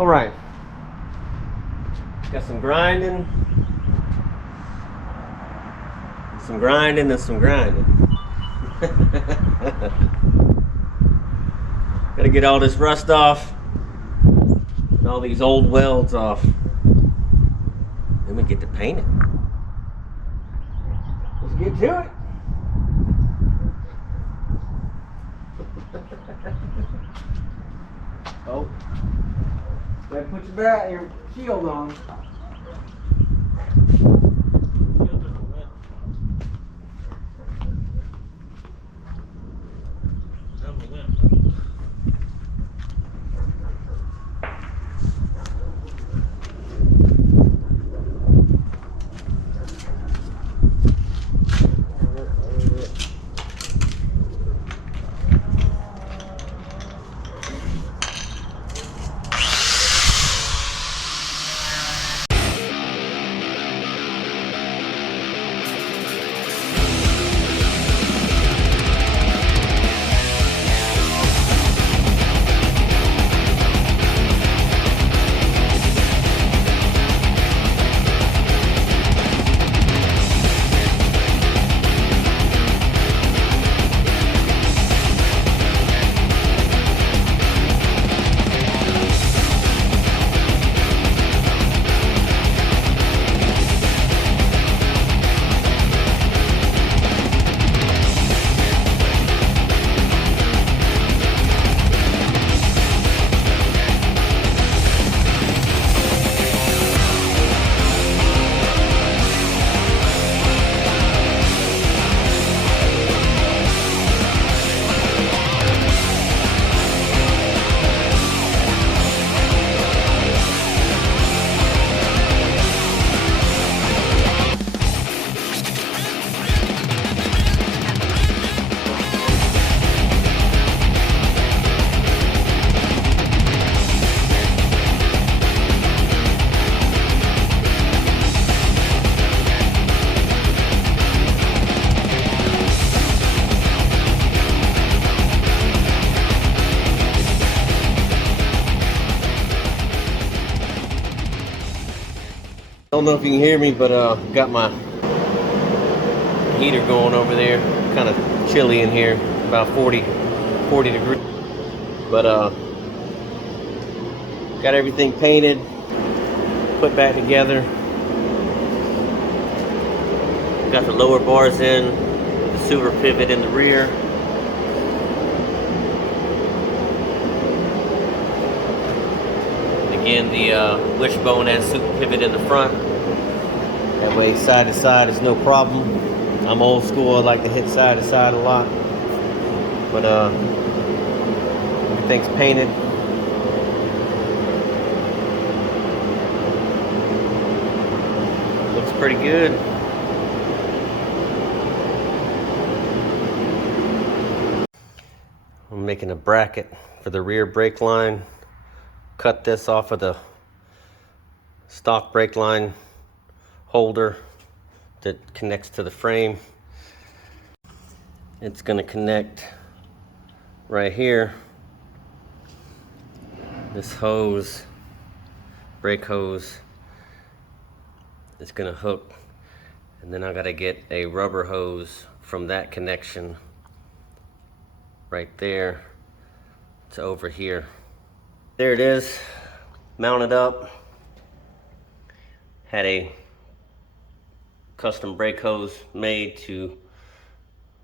All right. Got some grinding. Some grinding and some grinding. Gotta get all this rust off and all these old welds off. Then we get to paint it. Let's get to it. Oh, gotta put your shield on. I don't know if you can hear me, but got my heater going over there. Kind of chilly in here, about 40 degrees. But got everything painted, put back together. Got the lower bars in, the super pivot in the rear. Again, the wishbone and super pivot in the front. That way side to side is no problem. I'm old school, I like to hit side to side a lot. But everything's painted. Looks pretty good. I'm making a bracket for the rear brake line. Cut this off of the stock brake line holder that connects to the frame. It's going to connect right here. This hose, brake hose, is going to hook, and then I got to get a rubber hose from that connection right there to over here. There it is, mounted up. Had a custom brake hose made to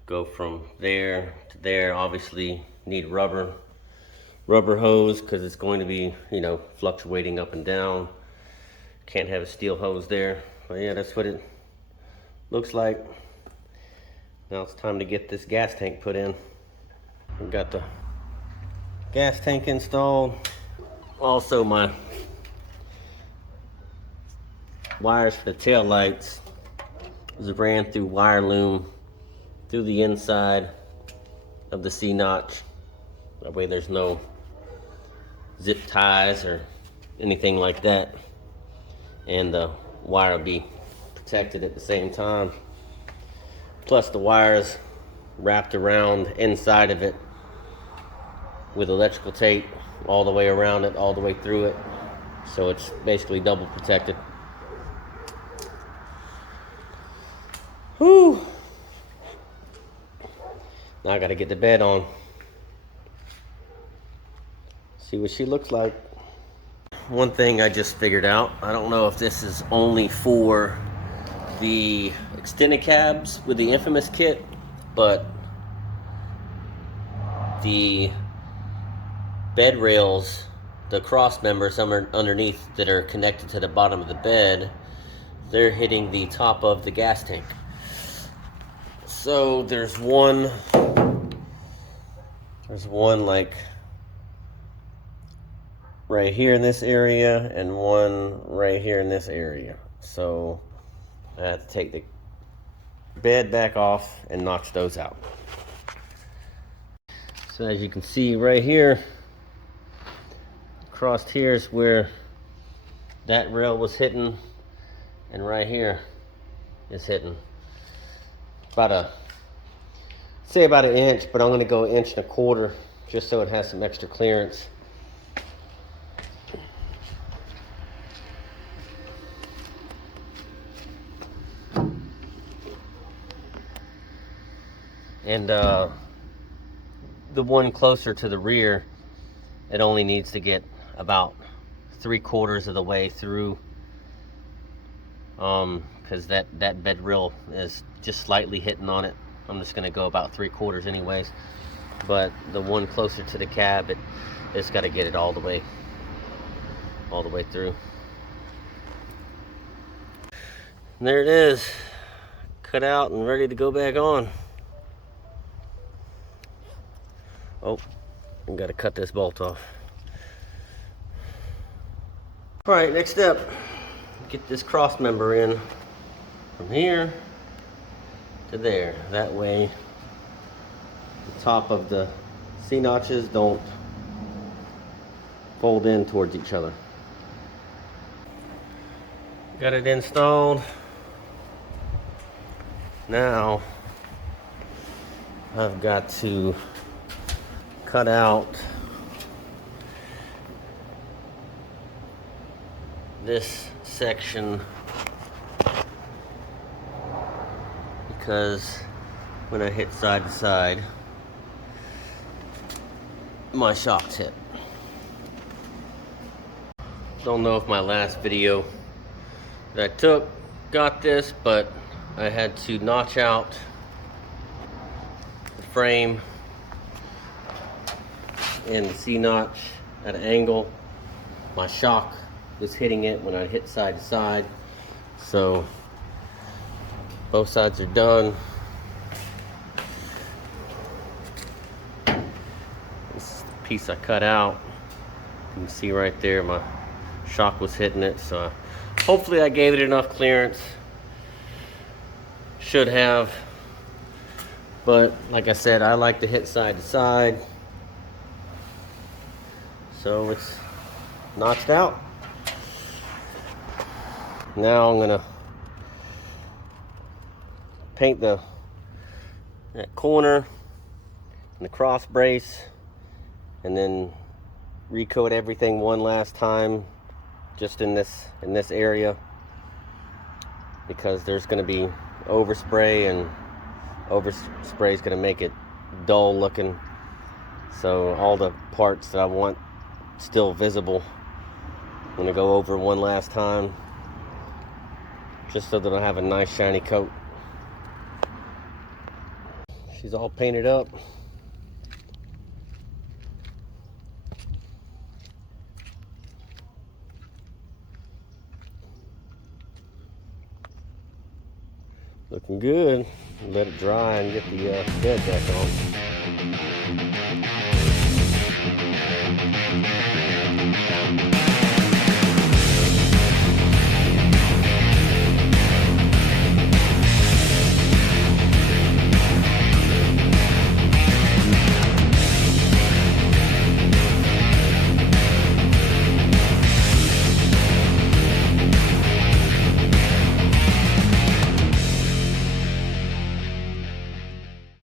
go from there to there. Obviously need rubber hose because it's going to be, you know, fluctuating up and down. Can't have a steel hose there. But yeah, that's what it looks like. Now it's time to get this gas tank put in. We've got the gas tank installed. Also, my wires for the tail lights ran through wire loom through the inside of the C-notch. That way there's no zip ties or anything like that, and the wire will be protected at the same time. Plus the wires wrapped around inside of it with electrical tape all the way around it, all the way through it. So it's basically double protected. Whew. Now I gotta get the bed on. See what she looks like. One thing I just figured out, I don't know if this is only for the extended cabs with the infamous kit, but the bed rails, the cross members underneath that are connected to the bottom of the bed, they're hitting the top of the gas tank. So there's one like right here in this area and one right here in this area. So I have to take the bed back off and notch those out. So as you can see right here, across here is where that rail was hitting, and right here is hitting. About an inch, but I'm going to go 1.25 inches just so it has some extra clearance. And the one closer to the rear, it only needs to get about 3/4 of the way through, because that bed rail is just slightly hitting on it. I'm just gonna go about 3/4 anyways, but the one closer to the cab, it's got to get it all the way through. And there it is, cut out and ready to go back on. Oh, I gotta cut this bolt off. All right, next step, get this cross member in from here to there. That way the top of the C-notches don't fold in towards each other. Got it installed. Now I've got to cut out this section, because when I hit side to side, my shocks hit. Don't know if my last video that I took got this, but I had to notch out the frame and the C-notch at an angle. My shock was hitting it when I hit side to side, so both sides are done. This is the piece I cut out. You can see right there my shock was hitting it, so hopefully I gave it enough clearance. Should have, but like I said, I like to hit side to side, so it's notched out. Now I'm gonna paint that corner and the cross brace, and then recoat everything one last time just in this area, because there's going to be overspray, and overspray is going to make it dull looking. So all the parts that I want still visible, I'm going to go over one last time just so that I'll have a nice shiny coat. She's all painted up. Looking good. Let it dry and get the bed back on.